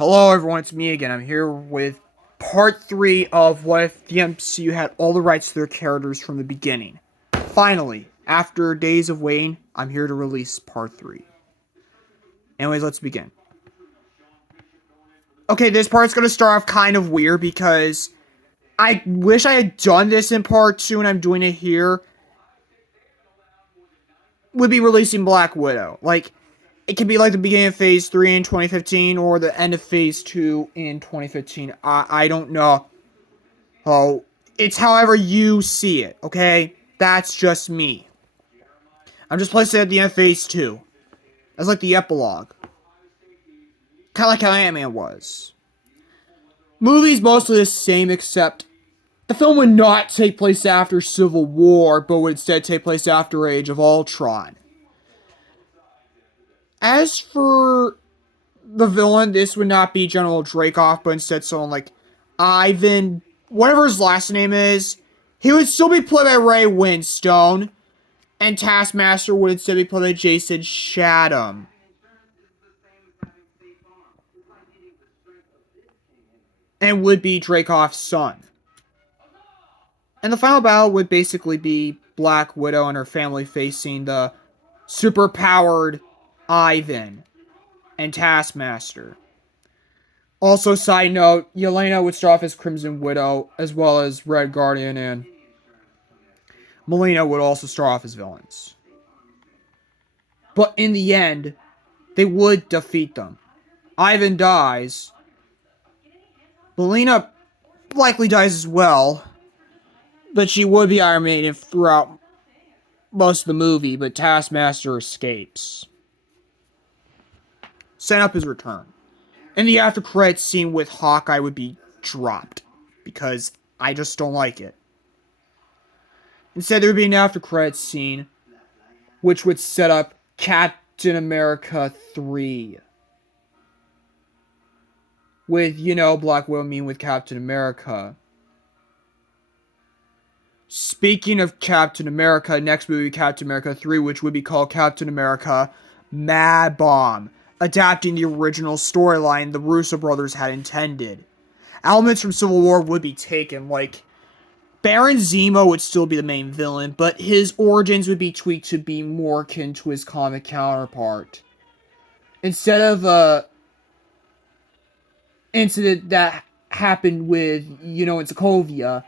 Hello everyone, it's me again. I'm here with part 3 of What If the MCU had all the rights to their characters from the beginning. Finally, after days of waiting, I'm here to release part 3. Anyways, let's begin. Okay, this part's gonna start off kind of weird because I wish I had done this in part 2 and I'm doing it here. Would be releasing Black Widow. It could be like the beginning of Phase 3 in 2015 or the end of Phase 2 in 2015. I don't know. Oh, it's however you see it, okay? That's just me. I'm just placing it at the end of Phase 2. That's like the epilogue. Kind of like how Ant-Man was. Movie's mostly the same, except the film would not take place after Civil War, but would instead take place after Age of Ultron. As for the villain, this would not be General Dreykov, but instead someone like Ivan, whatever his last name is. He would still be played by Ray Winstone, and Taskmaster would instead be played by Jason Statham. And would be Dreykov's son. And the final battle would basically be Black Widow and her family facing the superpowered Ivan and Taskmaster. Also, side note, Yelena would start off as Crimson Widow, as well as Red Guardian, and Melina would also start off as villains. But in the end, they would defeat them. Ivan dies. Melina likely dies as well, but she would be Iron Maiden throughout most of the movie, but Taskmaster escapes. Set up his return. And the after credits scene with Hawkeye would be dropped, because I just don't like it. Instead, there would be an after credits scene, which would set up Captain America 3. With, Black Widow meeting with Captain America. Speaking of Captain America, next movie, Captain America 3, which would be called Captain America Mad Bomb, adapting the original storyline the Russo brothers had intended. Elements from Civil War would be taken, like Baron Zemo would still be the main villain, but his origins would be tweaked to be more akin to his comic counterpart. Instead of a incident that happened with, in Sokovia,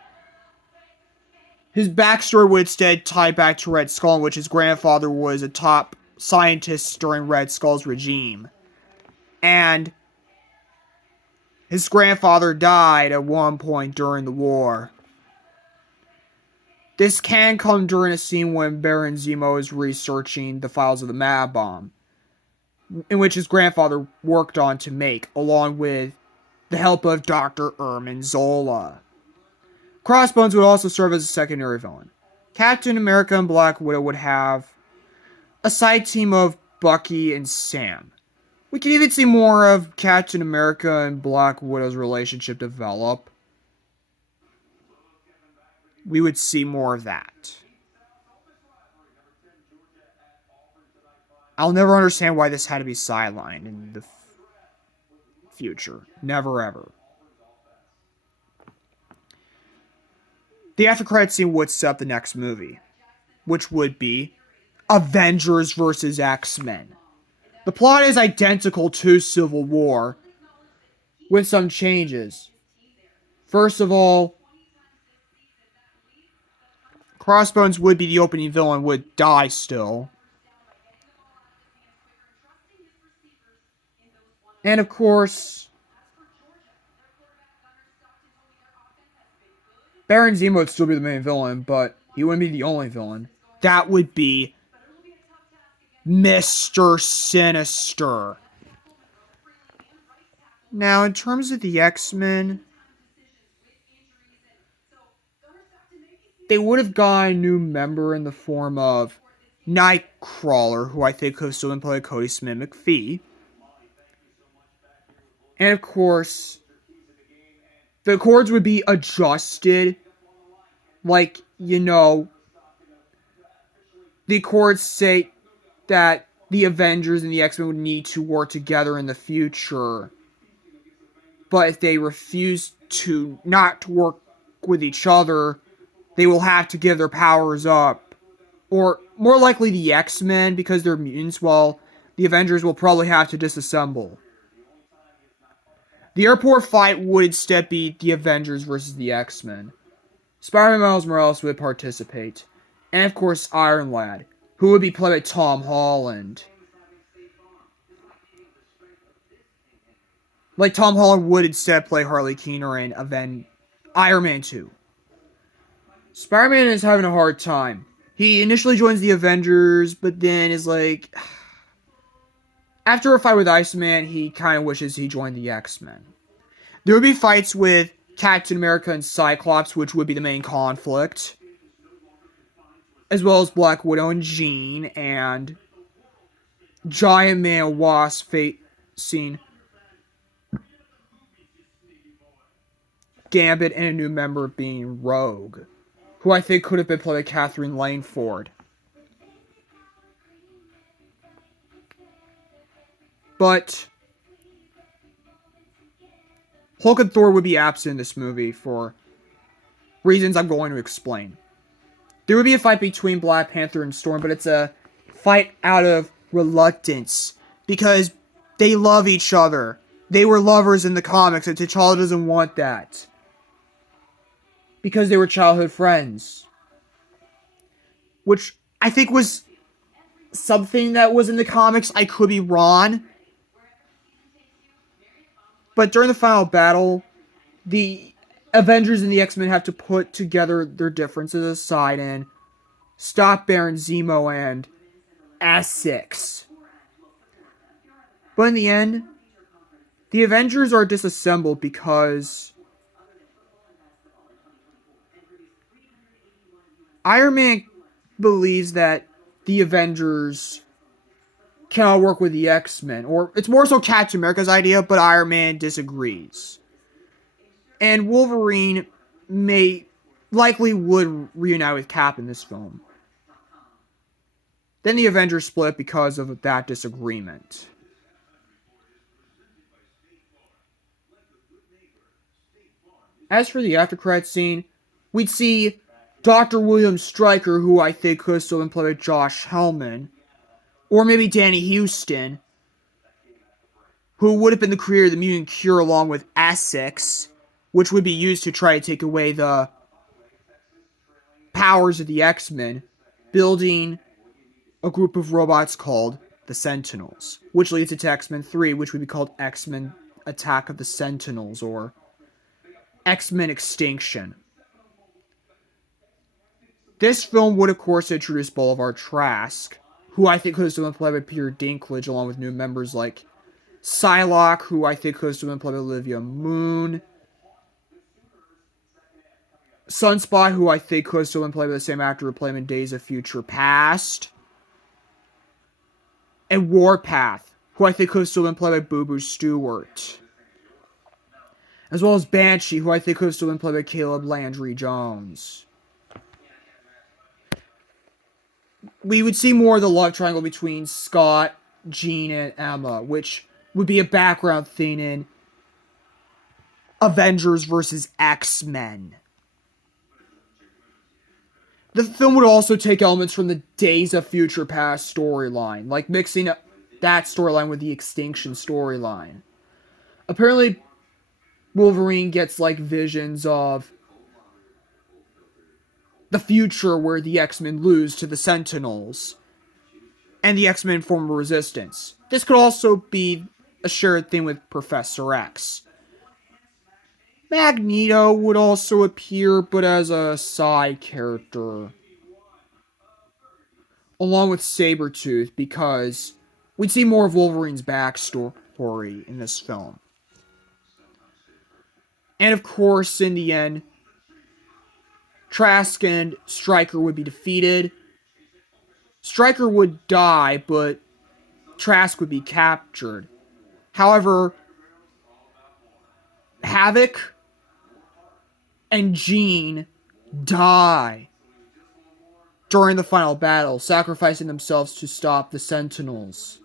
his backstory would instead tie back to Red Skull, in which his grandfather was a top scientist during Red Skull's regime. And his grandfather died at one point during the war. This can come during a scene when Baron Zemo is researching the files of the Mad Bomb, in which his grandfather worked on to make, along with the help of Dr. Ermin Zola. Crossbones would also serve as a secondary villain. Captain America and Black Widow would have a side team of Bucky and Sam. We can even see more of Captain America and Black Widow's relationship develop. We would see more of that. I'll never understand why this had to be sidelined in the future. Never ever. The after credits scene would set up the next movie, which would be Avengers vs. X-Men. The plot is identical to Civil War, with some changes. First of all, Crossbones would be the opening villain, would die still. And of course, Baron Zemo would still be the main villain, but he wouldn't be the only villain. That would be Mr. Sinister. Now, in terms of the X-Men, they would have got a new member in the form of Nightcrawler, who I think could have still been played by Cody Smith-McPhee. And of course, the chords would be adjusted. The chords say that the Avengers and the X-Men would need to work together in the future. but if they refuse to not work with each other, they will have to give their powers up. Or more likely the X-Men because they're mutants, while the Avengers will probably have to disassemble. The airport fight would instead be the Avengers versus the X-Men. Spider-Man Miles Morales would participate. And of course Iron Lad, who would be played by Tom Holland. Like Tom Holland would instead play Harley Quinn in Iron Man 2. Spider-Man is having a hard time. He initially joins the Avengers, but then is like... After a fight with Iceman, he kind of wishes he joined the X-Men. There would be fights with Captain America and Cyclops, which would be the main conflict. As well as Black Widow and Jean, and Giant Man and Wasp facing Gambit and a new member being Rogue, who I think could have been played by Catherine Langford. But Hulk and Thor would be absent in this movie for reasons I'm going to explain. There would be a fight between Black Panther and Storm, but it's a fight out of reluctance because they love each other. They were lovers in the comics, and T'Challa doesn't want that. Because they were childhood friends. Which I think was something that was in the comics. I could be wrong. But during the final battle, the Avengers and the X-Men have to put together their differences aside and stop Baron Zemo and Essex. But in the end, the Avengers are disassembled because Iron Man believes that the Avengers cannot work with the X-Men. Or it's more so Captain America's idea, but Iron Man disagrees. And Wolverine likely would reunite with Cap in this film. Then the Avengers split because of that disagreement. As for the after credits scene, we'd see Dr. William Stryker, who I think could have still been played by Josh Hellman, or maybe Danny Houston, who would have been the creator of the mutant cure along with Essex, which would be used to try to take away the powers of the X-Men, building a group of robots called the Sentinels, which leads to X-Men 3, which would be called X-Men Attack of the Sentinels, or X-Men Extinction. This film would, of course, introduce Boulevard Trask, who I think could have been played by Peter Dinklage, along with new members like Psylocke, who I think could have been played by Olivia Moon, Sunspot, who I think could have been played by the same actor who played him in Days of Future Past, and Warpath, who I think could have been played by Boo Boo Stewart, as well as Banshee, who I think could have been played by Caleb Landry Jones. We would see more of the love triangle between Scott, Jean, and Emma, which would be a background thing in Avengers vs. X-Men. The film would also take elements from the Days of Future Past storyline, like mixing that storyline with the Extinction storyline. Apparently, Wolverine gets like visions of the future where the X-Men lose to the Sentinels, and the X-Men form a resistance. This could also be a shared thing with Professor X. Magneto would also appear, but as a side character, along with Sabretooth, because we'd see more of Wolverine's backstory in this film. And of course, in the end, Trask and Stryker would be defeated. Stryker would die, but Trask would be captured. However, Havoc and Jean die during the final battle, sacrificing themselves to stop the Sentinels.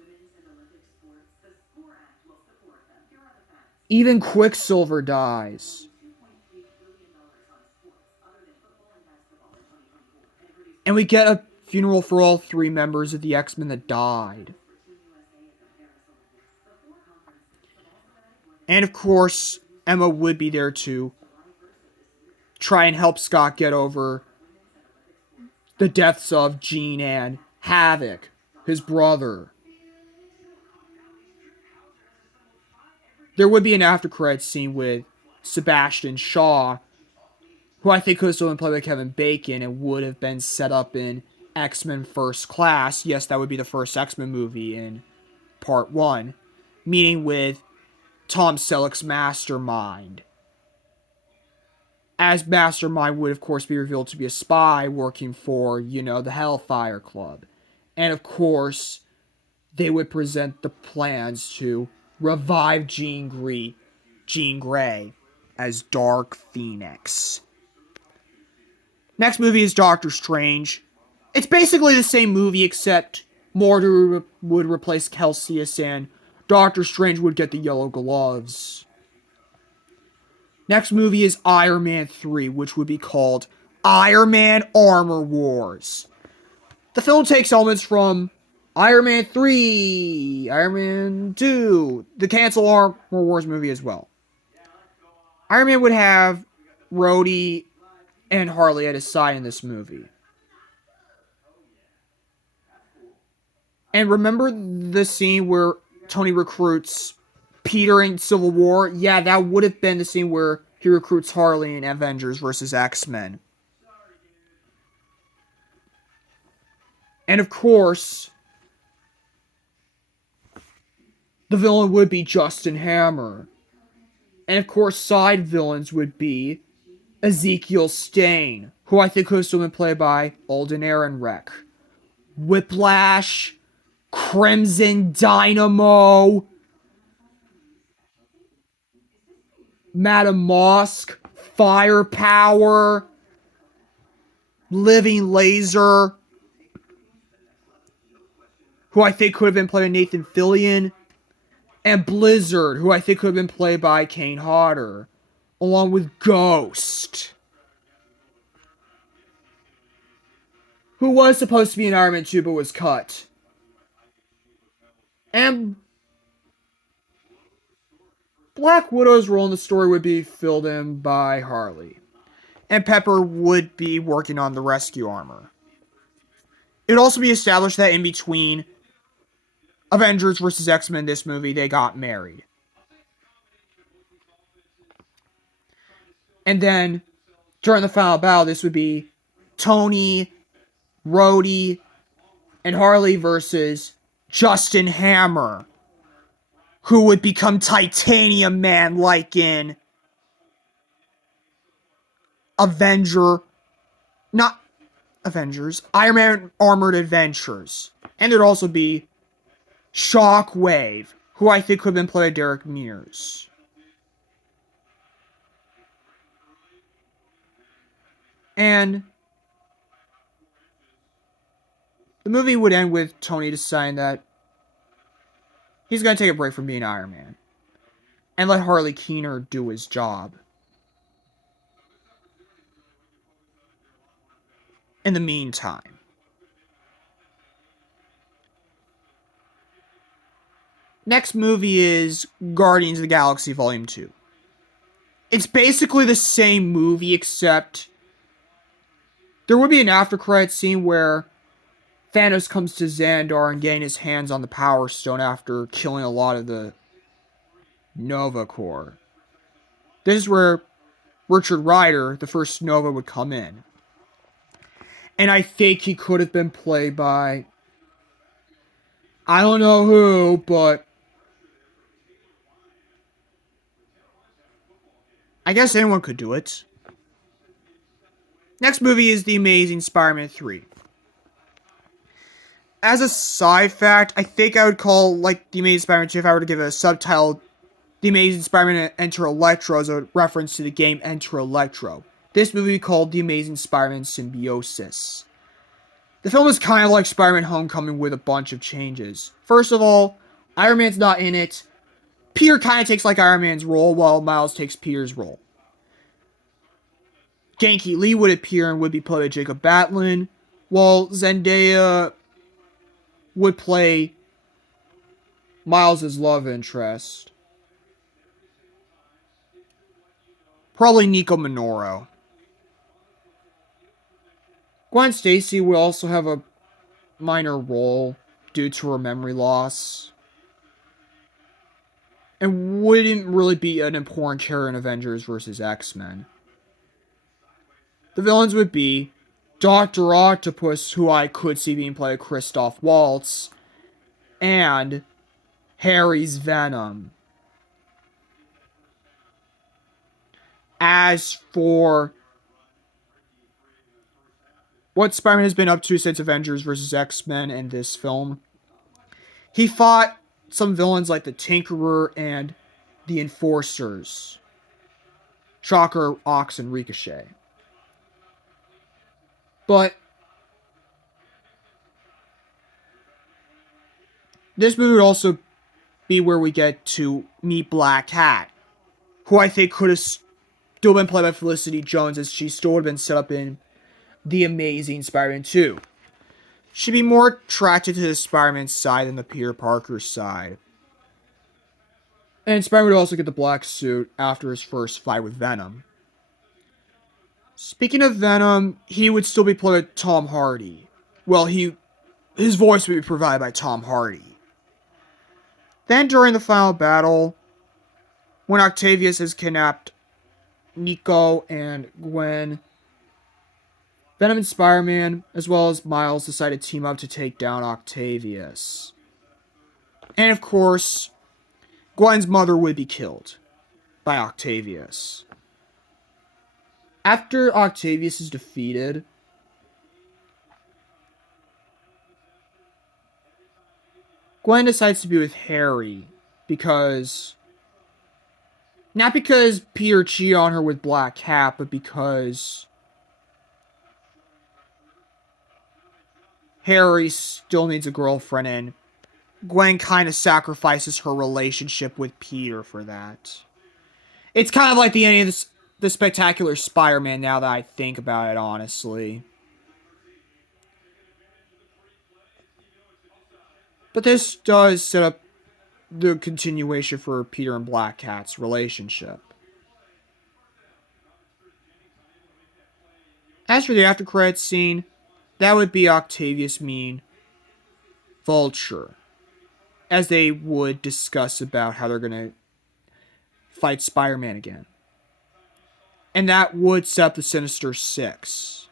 Even Quicksilver dies. And we get a funeral for all three members of the X-Men that died. And of course, Emma would be there to try and help Scott get over the deaths of Jean and Havoc, his brother. There would be an after credits scene with Sebastian Shaw, who I think could have still been played by Kevin Bacon and would have been set up in X-Men First Class. Yes, that would be the first X-Men movie in Part 1. Meeting with Tom Selleck's Mastermind. As Mastermind would, of course, be revealed to be a spy working for, the Hellfire Club. And, of course, they would present the plans to revive Jean Grey as Dark Phoenix. Next movie is Doctor Strange. It's basically the same movie, except Mordo would replace Celsius and Doctor Strange would get the yellow gloves. Next movie is Iron Man 3, which would be called Iron Man Armor Wars. The film takes elements from Iron Man 3, Iron Man 2, the canceled Armor Wars movie as well. Iron Man would have Rhodey and Harley at his side in this movie. And remember the scene where Tony recruits Peter in Civil War? Yeah, that would have been the scene where he recruits Harley in Avengers vs. X-Men. And of course, the villain would be Justin Hammer. And of course, side villains would be Ezekiel Stane, who I think could have still been played by Alden Ehrenreich. Whiplash, Crimson Dynamo, Madame Mosque, Firepower, Living Laser, who I think could have been played by Nathan Fillion, and Blizzard, who I think could have been played by Kane Hodder, along with Ghost, who was supposed to be in Iron Man 2 but was cut. And Black Widow's role in the story would be filled in by Harley. And Pepper would be working on the rescue armor. It would also be established that in between Avengers vs. X-Men, this movie, they got married. And then, during the final battle, this would be Tony, Rhodey, and Harley versus Justin Hammer, who would become Titanium Man like in Iron Man Armored Adventures. And there'd also be Shockwave, who I think could have been played by Derek Mears. And the movie would end with Tony deciding that he's going to take a break from being Iron Man and let Harley Keener do his job. In the meantime, next movie is Guardians of the Galaxy Volume 2. It's basically the same movie, except there would be an after credits scene where Thanos comes to Xandar and getting his hands on the Power Stone after killing a lot of the Nova Corps. This is where Richard Rider, the first Nova, would come in. And I think he could have been played by, I don't know who, but I guess anyone could do it. Next movie is The Amazing Spider-Man 3. As a side fact, I think I would call The Amazing Spider-Man 2 if I were to give it a subtitle, The Amazing Spider-Man Enter Electro, as a reference to the game Enter Electro. This movie would be called The Amazing Spider-Man Symbiosis. The film is kind of like Spider-Man Homecoming with a bunch of changes. First of all, Iron Man's not in it. Peter kind of takes like Iron Man's role, while Miles takes Peter's role. Genki Lee would appear and would be played by Jacob Batlin, while Zendaya would play Miles' love interest. Probably Nico Minoru. Gwen Stacy will also have a minor role due to her memory loss, and wouldn't really be an important character in Avengers vs. X-Men. The villains would be Dr. Octopus, who I could see being played by Christoph Waltz, and Harry's Venom. As for what Spider-Man has been up to since Avengers vs. X-Men and this film, he fought some villains like the Tinkerer and the Enforcers. Shocker, Ox, and Ricochet. But this movie would also be where we get to meet Black Cat, who I think could have still been played by Felicity Jones, as she still would have been set up in The Amazing Spider-Man 2. She'd be more attracted to the Spider-Man side than the Peter Parker side. And Spider-Man would also get the black suit after his first fight with Venom. Speaking of Venom, he would still be played by Tom Hardy. Well, his voice would be provided by Tom Hardy. Then during the final battle, when Octavius has kidnapped Nico and Gwen, Venom and Spider-Man, as well as Miles, decide to team up to take down Octavius. And of course, Gwen's mother would be killed by Octavius. After Octavius is defeated, Gwen decides to be with Harry because... not because Peter cheated on her with Black Cat, but because Harry still needs a girlfriend, and Gwen kind of sacrifices her relationship with Peter for that. It's kind of like the ending of the Spectacular Spider-Man now that I think about it, honestly. But this does set up the continuation for Peter and Black Cat's relationship. As for the after credits scene, that would be Octavius meeting Vulture, as they would discuss about how they're going to fight Spider-Man again. And that would set up the Sinister Six.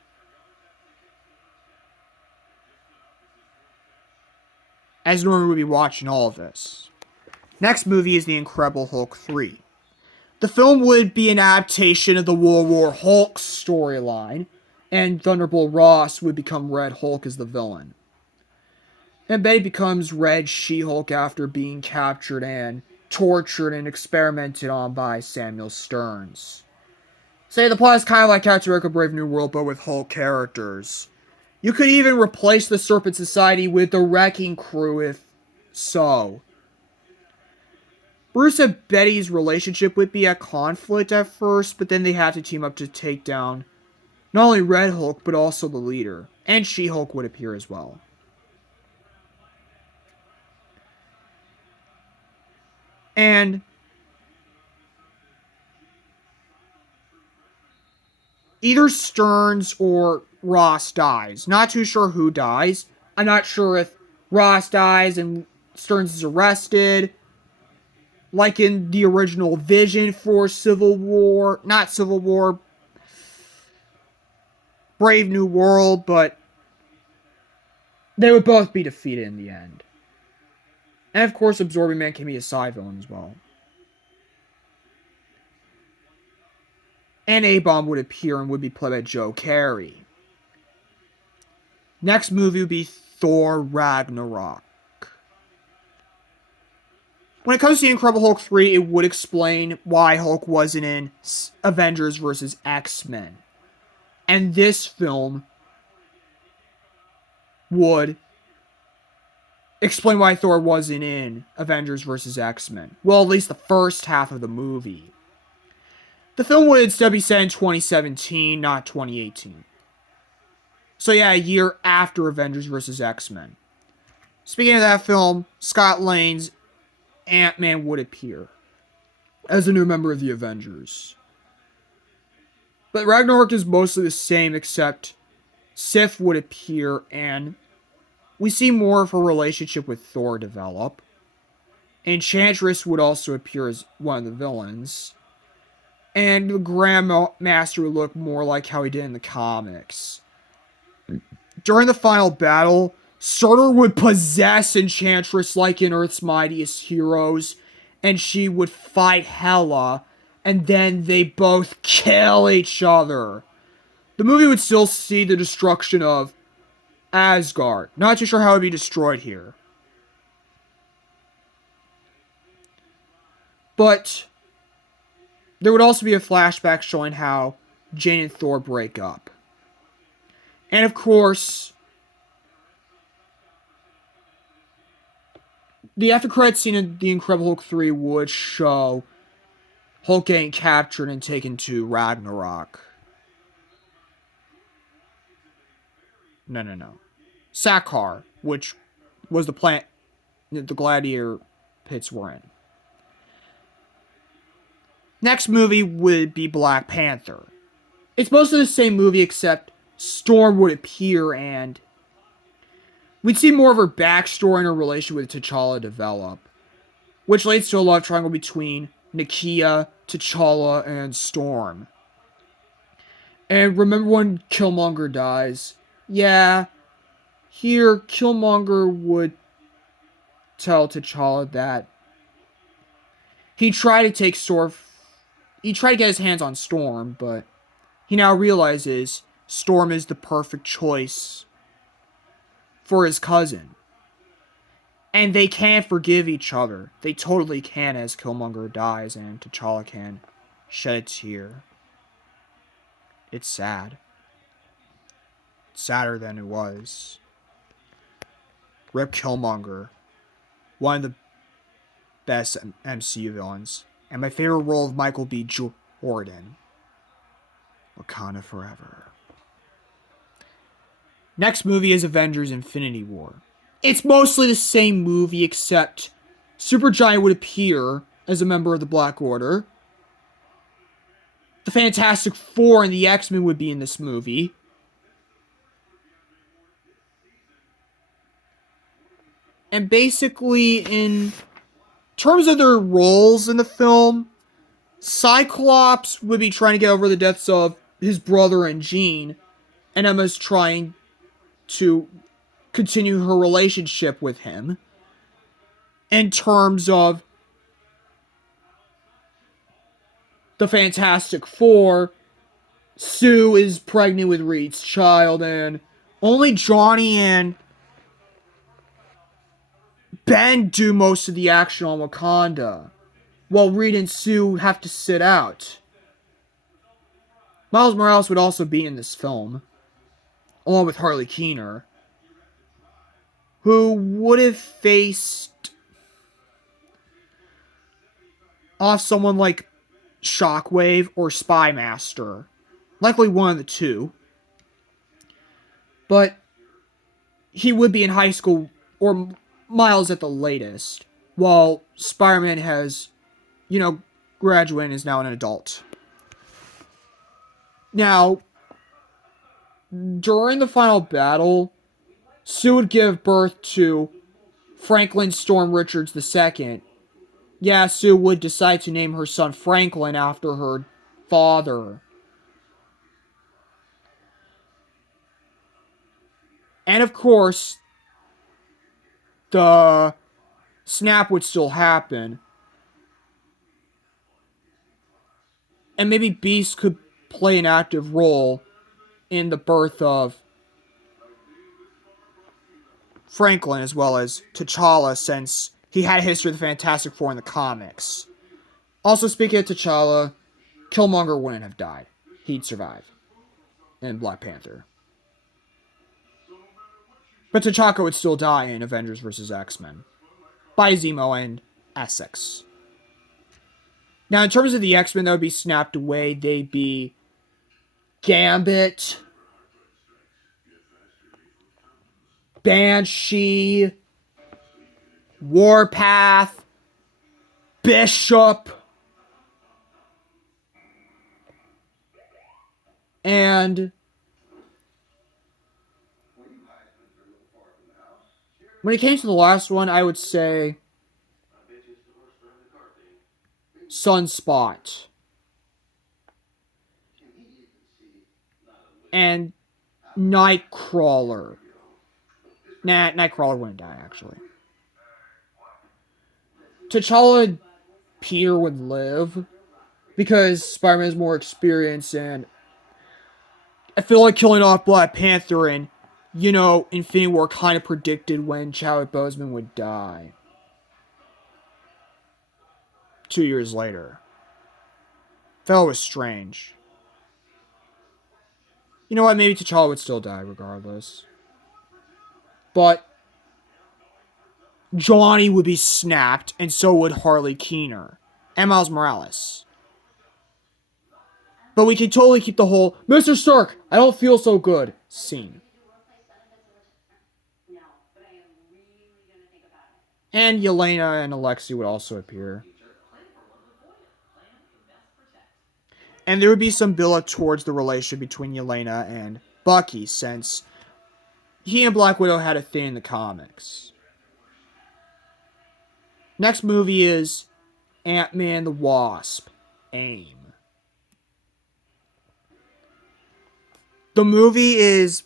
As Norman would be watching all of this. Next movie is The Incredible Hulk 3. The film would be an adaptation of the World War Hulk storyline, and Thunderbolt Ross would become Red Hulk as the villain. And Betty becomes Red She-Hulk after being captured and tortured and experimented on by Samuel Stearns. Say the plot is kind of like Captain America Brave New World, but with Hulk characters. You could even replace the Serpent Society with the Wrecking Crew if so. Bruce and Betty's relationship would be at conflict at first, but then they have to team up to take down not only Red Hulk, but also the leader. And She-Hulk would appear as well. And either Stearns or Ross dies. Not too sure who dies. I'm not sure if Ross dies and Stearns is arrested, like in the original Vision for Brave New World, but they would both be defeated in the end. And of course, Absorbing Man can be a side villain as well. And A-Bomb would appear and would be played by Joe Carey. Next movie would be Thor Ragnarok. When it comes to The Incredible Hulk 3, it would explain why Hulk wasn't in Avengers vs. X-Men. And this film would explain why Thor wasn't in Avengers vs. X-Men. Well, at least the first half of the movie. The film would instead be set in 2017, not 2018. So yeah, a year after Avengers vs. X-Men. Speaking of that film, Scott Lang's Ant-Man would appear as a new member of the Avengers. But Ragnarok is mostly the same, except Sif would appear and we see more of her relationship with Thor develop. Enchantress would also appear as one of the villains. And the Grandmaster would look more like how he did in the comics. During the final battle, Surtur would possess Enchantress like in Earth's Mightiest Heroes, and she would fight Hela, and then they both kill each other. The movie would still see the destruction of Asgard. Not too sure how it would be destroyed here. But there would also be a flashback showing how Jane and Thor break up. And of course, the after credits scene in The Incredible Hulk 3 would show Hulk getting captured and taken to Ragnarok. No. Sakaar, which was the planet the gladiator pits were in. Next movie would be Black Panther. It's mostly the same movie except Storm would appear and we'd see more of her backstory and her relation with T'Challa develop, which leads to a love triangle between Nakia, T'Challa, and Storm. And remember when Killmonger dies? Yeah, here Killmonger would tell T'Challa that he tried to take Storm. He tried to get his hands on Storm, but he now realizes Storm is the perfect choice for his cousin. And they can't forgive each other. They totally can as Killmonger dies and T'Challa can shed a tear. It's sad. It's sadder than it was. Rip Killmonger. One of the best MCU villains. And my favorite role of Michael B. Jordan. Wakanda Forever. Next movie is Avengers Infinity War. It's mostly the same movie except Supergiant would appear as a member of the Black Order. The Fantastic Four and the X-Men would be in this movie. And basically, in terms of their roles in the film, Cyclops would be trying to get over the deaths of his brother and Jean, and Emma's trying to continue her relationship with him. In terms of the Fantastic Four, Sue is pregnant with Reed's child, and only Johnny and Ben do most of the action on Wakanda, while Reed and Sue have to sit out. Miles Morales would also be in this film, along with Harley Keener, who would have faced off someone like Shockwave or Spy Master. Likely one of the two. But he would be in high school, or Miles at the latest, while Spider-Man has, graduated and is now an adult. Now, during the final battle, Sue would give birth to Franklin Storm Richards II. Yeah, Sue would decide to name her son Franklin after her father. And of course, the snap would still happen. And maybe Beast could play an active role in the birth of Franklin as well as T'Challa, since he had a history of the Fantastic Four in the comics. Also, speaking of T'Challa, Killmonger wouldn't have died. He'd survive in Black Panther. But T'Chaka would still die in Avengers vs. X-Men by Zemo and Essex. Now, in terms of the X-Men that would be snapped away, they'd be Gambit, Banshee, Warpath, Bishop, and when it came to the last one, I would say Sunspot and Nightcrawler. Nah, Nightcrawler wouldn't die, actually. T'Challa, Peter would live because Spider-Man has more experience, and I feel like killing off Black Panther and, Infinity War kind of predicted when Chadwick Boseman would die. 2 years later. That was strange. You know what? Maybe T'Challa would still die regardless. But Johnny would be snapped, and so would Harley Keener and Miles Morales. But we could totally keep the whole Mr. Stark, I don't feel so good scene. And Yelena and Alexei would also appear. And there would be some build-up towards the relationship between Yelena and Bucky, since he and Black Widow had a thing in the comics. Next movie is Ant-Man the Wasp, AIM. The movie is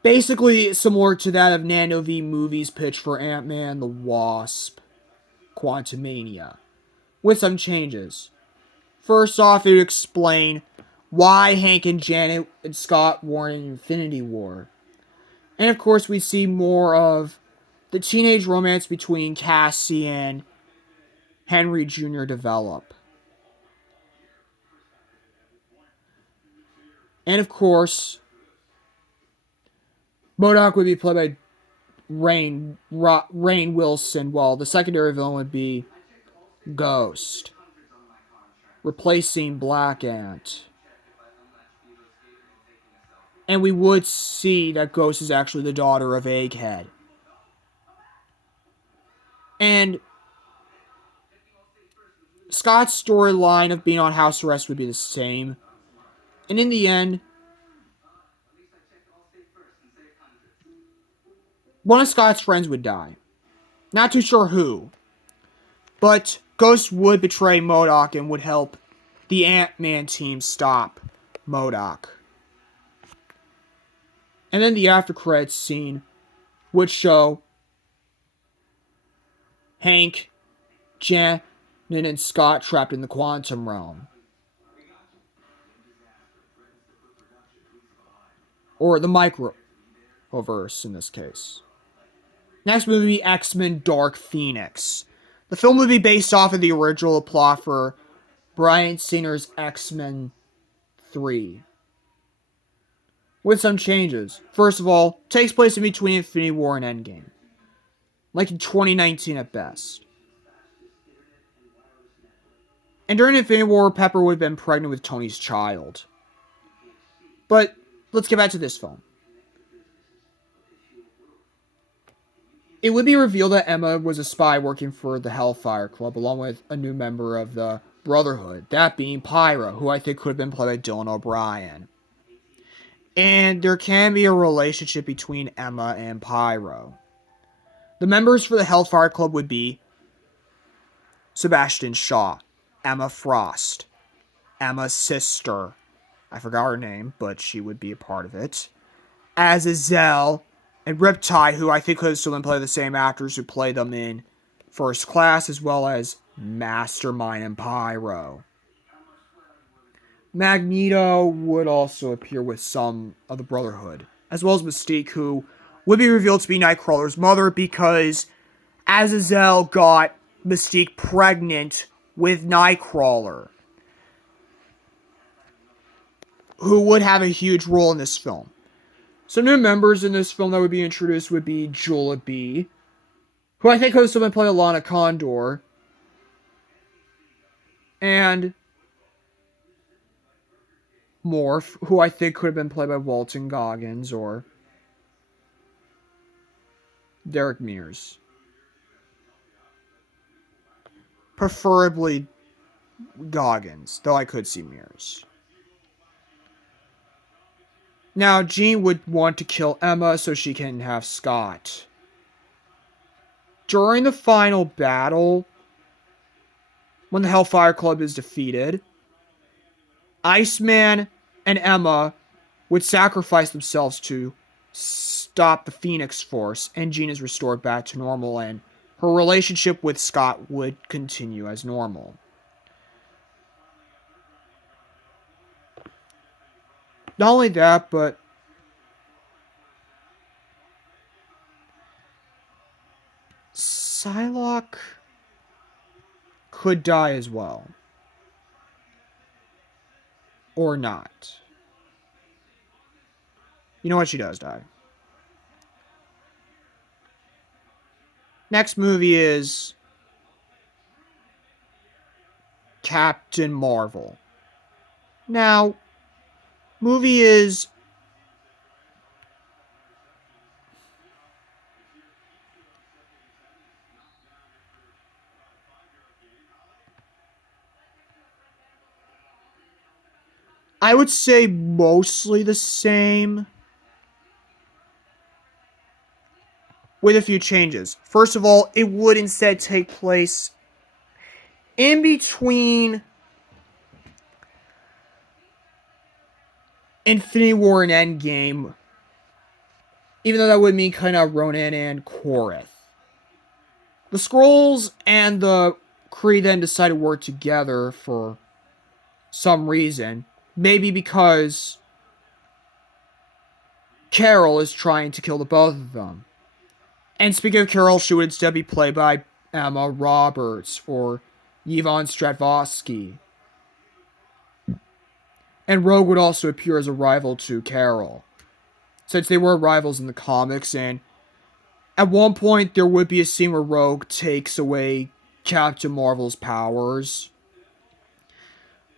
basically similar to that of Nano V Movies' pitch for Ant-Man the Wasp, Quantumania, with some changes. First off, it would explain why Hank and Janet and Scott were in Infinity War. And of course, we see more of the teenage romance between Cassie and Henry Jr. develop. And of course, MODOK would be played by Rainn Wilson, while the secondary villain would be Ghost, replacing Black Ant. And we would see that Ghost is actually the daughter of Egghead. And Scott's storyline of being on house arrest would be the same. And in the end, one of Scott's friends would die. Not too sure who. But Ghost would betray MODOK and would help the Ant-Man team stop MODOK. And then the after credits scene would show Hank, Janet, and Scott trapped in the quantum realm. Or the microverse in this case. Next movie, X-Men Dark Phoenix. The film would be based off of the original plot for Bryan Singer's X-Men 3. With some changes. First of all, takes place in between Infinity War and Endgame. Like in 2019 at best. And during Infinity War, Pepper would have been pregnant with Tony's child. But let's get back to this film. It would be revealed that Emma was a spy working for the Hellfire Club, along with a new member of the Brotherhood, that being Pyra, who I think could have been played by Dylan O'Brien. And there can be a relationship between Emma and Pyro. The members for the Hellfire Club would be Sebastian Shaw, Emma Frost, Emma's sister, I forgot her name, but she would be a part of it, Azazel, and Riptide, who I think could have still been played by the same actors who played them in First Class, as well as Mastermind and Pyro. Magneto would also appear with some of the Brotherhood, as well as Mystique, who would be revealed to be Nightcrawler's mother because Azazel got Mystique pregnant with Nightcrawler, who would have a huge role in this film. Some new members in this film that would be introduced would be Jula B, who I think could have still been playing Alana Condor, and Morph, who I think could have been played by Walton Goggins or Derek Mears. Preferably Goggins, though I could see Mears. Now, Jean would want to kill Emma so she can have Scott. During the final battle, when the Hellfire Club is defeated, Iceman and Emma would sacrifice themselves to stop the Phoenix Force, and Jean is restored back to normal, and her relationship with Scott would continue as normal. Not only that, but Psylocke could die as well. Or not. You know what? She does die. Next movie is Captain Marvel. Now, movie is I would say mostly the same, with a few changes. First of all, it would instead take place in between Infinity War and Endgame, even though that would mean kind of Ronan and Korath. The Skrulls and the Kree then decided to work together for some reason. Maybe because Carol is trying to kill the both of them. And speaking of Carol, she would instead be played by Emma Roberts or Yvonne Strahovski. And Rogue would also appear as a rival to Carol, since they were rivals in the comics, and at one point there would be a scene where Rogue takes away Captain Marvel's powers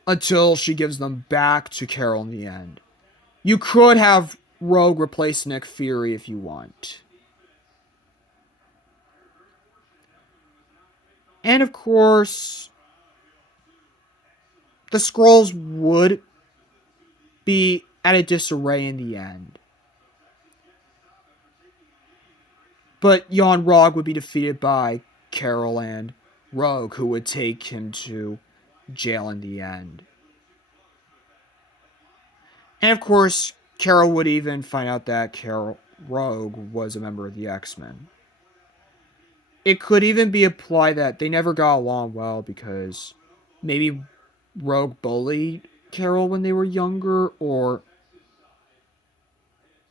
until she gives them back to Carol in the end. You could have Rogue replace Nick Fury if you want. And of course, the Skrulls would be at a disarray in the end. But Yon-Rogg would be defeated by Carol and Rogue, who would take him to jail in the end. And of course, Carol would even find out that Rogue was a member of the X-Men. It could even be implied that they never got along well because maybe Rogue bullied Carol when they were younger, or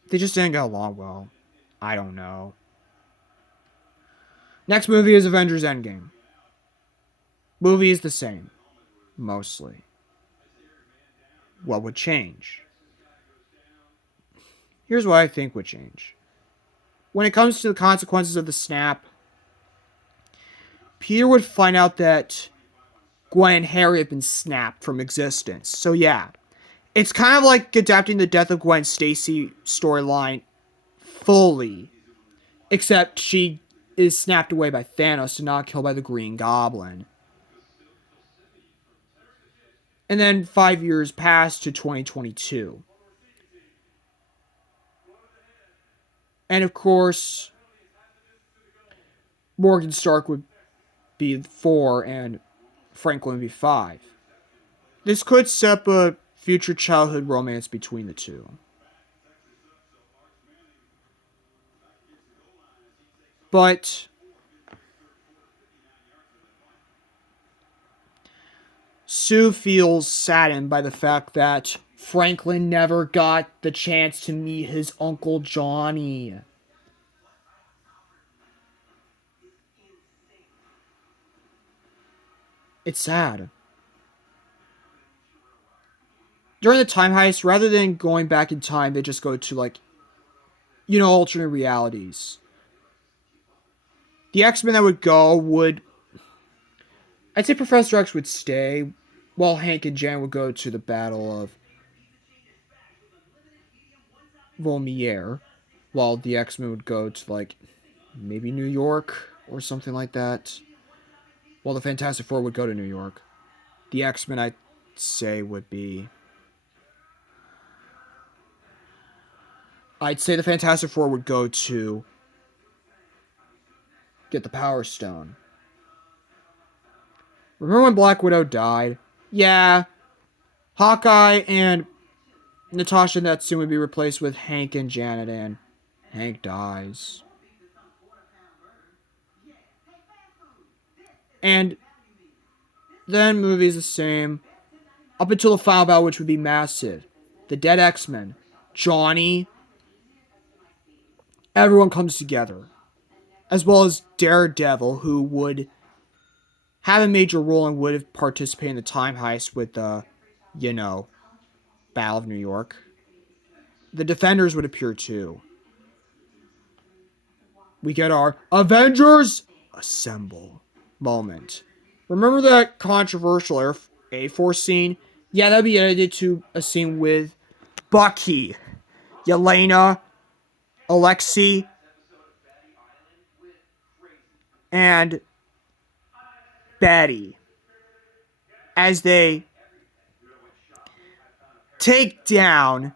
they just didn't get along well. I don't know. Next movie is Avengers Endgame. Movie is the same, mostly. What would change? Here's what I think would change. When it comes to the consequences of the snap, Peter would find out that Gwen and Harry have been snapped from existence. So yeah, it's kind of like adapting the Death of Gwen Stacy storyline fully, except she is snapped away by Thanos and not killed by the Green Goblin. And then 5 years pass to 2022. And of course, Morgan Stark would be 4 and Franklin would be 5. This could set up a future childhood romance between the two. But Sue feels saddened by the fact that Franklin never got the chance to meet his Uncle Johnny. It's sad. During the time heist, rather than going back in time, they just go to like alternate realities. The X-Men that would go would, I'd say Professor X would stay, while Hank and Jan would go to the Battle of Volmiere, while the X-Men would go to, like, maybe New York or something like that. While the Fantastic Four would go to New York. The X-Men, I'd say, would be... I'd say the Fantastic Four would go to get the Power Stone. Remember when Black Widow died? Yeah. Hawkeye and Natasha that soon would be replaced with Hank and Janet, and Hank dies. And then movie's the same. Up until the final battle, which would be massive. The dead X-Men. Johnny. Everyone comes together. As well as Daredevil, who would have a major role and would have participated in the time heist with the, Battle of New York. The Defenders would appear too. We get our Avengers Assemble moment. Remember that controversial A-Force scene? Yeah, that'd be edited to a scene with Bucky, Yelena, Alexei, and Betty as they take down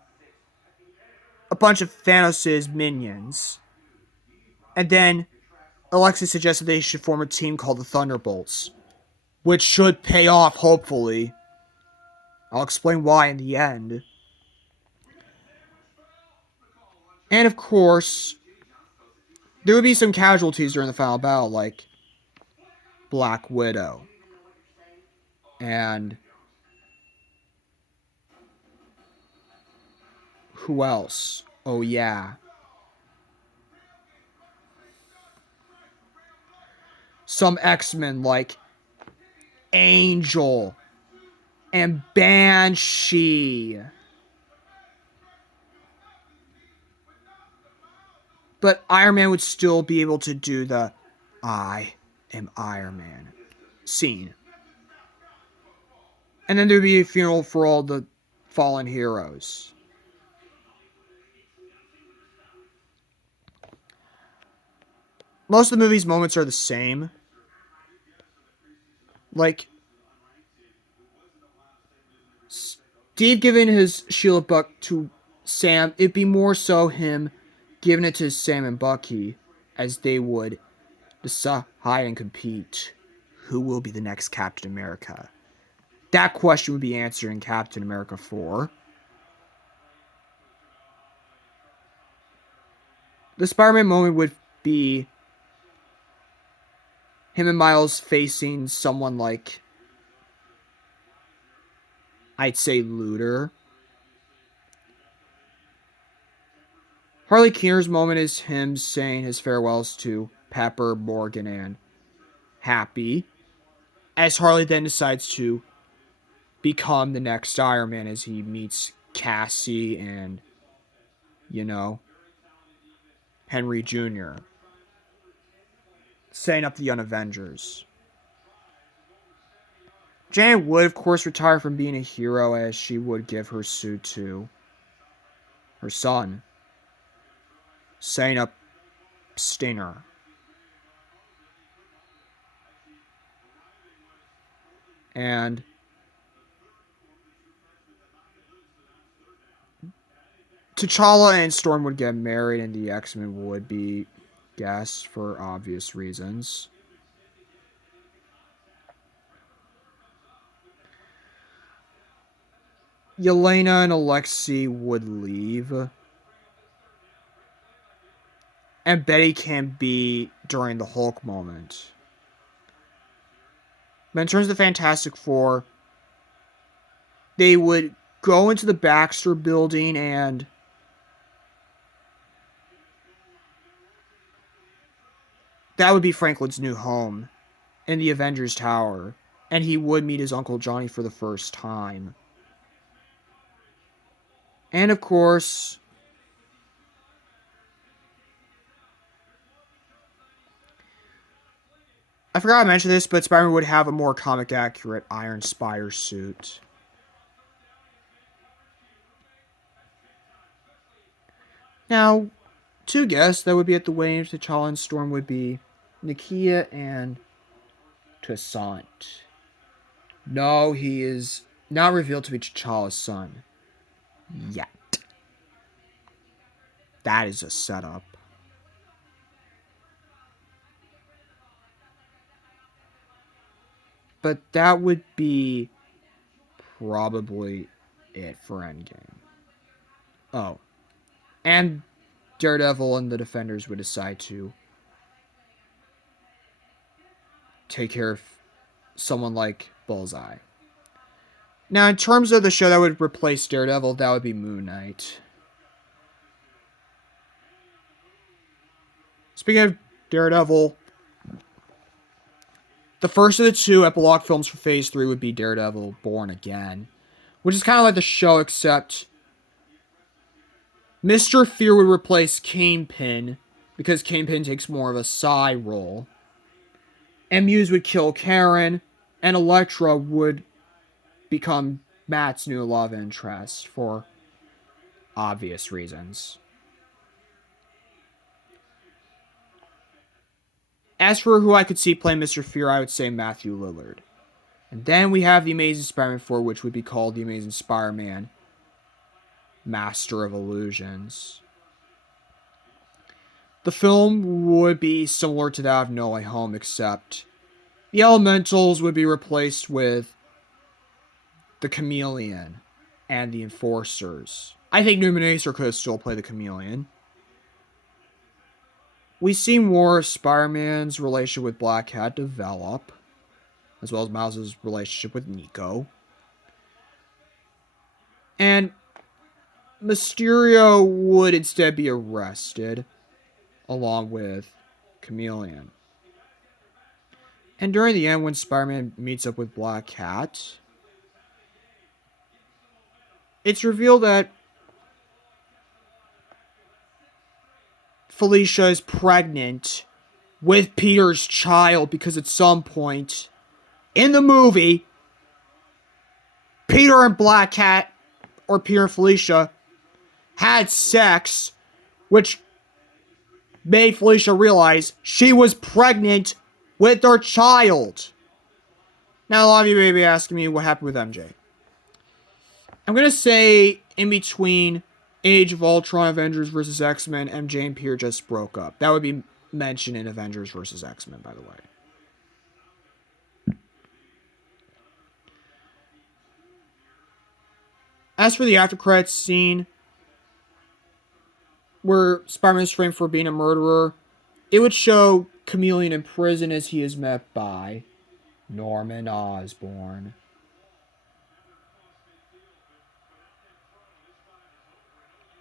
a bunch of Thanos' minions. And then Alexei suggested they should form a team called the Thunderbolts, which should pay off, hopefully. I'll explain why in the end. And of course, there would be some casualties during the final battle, like Black Widow. And who else? Oh yeah. Some X-Men like Angel and Banshee. But Iron Man would still be able to do the I am Iron Man scene. And then there'd be a funeral for all the fallen heroes. Most of the movie's moments are the same. Like, Steve giving his shield buck to Sam, it'd be more so him giving it to Sam and Bucky as they would decide and compete. Who will be the next Captain America? That question would be answered in Captain America 4. The Spider-Man moment would be him and Miles facing someone like, I'd say, Luthor. Harley Keener's moment is him saying his farewells to Pepper, Morgan, and Happy, as Harley then decides to become the next Iron Man as he meets Cassie and, Henry Jr., setting up the Young Avengers. Janet would, of course, retire from being a hero as she would give her suit to her son, setting up Stinger. And T'Challa and Storm would get married and the X-Men would be guests for obvious reasons. Yelena and Alexei would leave. And Betty can be during the Hulk moment. But in terms of the Fantastic Four, they would go into the Baxter building and that would be Franklin's new home in the Avengers Tower. And he would meet his Uncle Johnny for the first time. And of course, I forgot to mention this, but Spider-Man would have a more comic-accurate Iron Spider suit. Now, two guests that would be at the wedding of T'Challa and Storm would be Nakia and Toussaint. No, he is not revealed to be T'Challa's son. Yet. That is a setup. But that would be probably it for Endgame. Oh. And Daredevil and the Defenders would decide to take care of someone like Bullseye. Now, in terms of the show that would replace Daredevil, that would be Moon Knight. Speaking of Daredevil, the first of the two epilogue films for Phase 3 would be Daredevil Born Again, which is kind of like the show, except Mr. Fear would replace Kingpin, because Kingpin takes more of a side role. Muse would kill Karen, and Elektra would become Matt's new love interest for obvious reasons. As for who I could see playing Mr. Fear, I would say Matthew Lillard. And then we have The Amazing Spider-Man 4, which would be called The Amazing Spider-Man Master of Illusions. The film would be similar to that of No Way Home, except the Elementals would be replaced with the Chameleon and the Enforcers. I think Newman Acer could still play the Chameleon. We see more of Spider-Man's relationship with Black Cat develop, as well as Miles' relationship with Nico. And Mysterio would instead be arrested, along with Chameleon. And during the end, when Spider-Man meets up with Black Cat, it's revealed that Felicia is pregnant with Peter's child, because at some point in the movie, Peter and Black Cat, or Peter and Felicia, had sex, which made Felicia realize she was pregnant with their child. Now, a lot of you may be asking me what happened with MJ. I'm going to say in between Age of Ultron, Avengers vs. X-Men, MJ and Peter just broke up. That would be mentioned in Avengers vs. X-Men, by the way. As for the after credits scene, where Spider-Man is framed for being a murderer, it would show Chameleon in prison as he is met by Norman Osborn.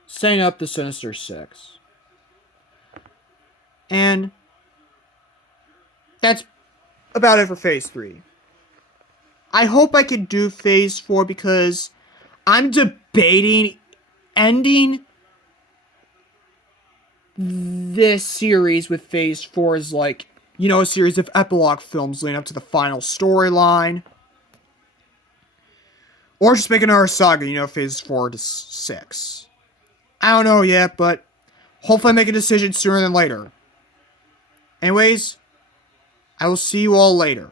Setting up the Sinister Six. And that's about it for Phase 3. I hope I can do Phase 4, because I'm debating ending this series with Phase 4 as, like, you know, a series of epilogue films leading up to the final storyline. Or just make another saga, you know, Phase 4 to 6. I don't know yet, but hopefully I make a decision sooner than later. Anyways, I will see you all later.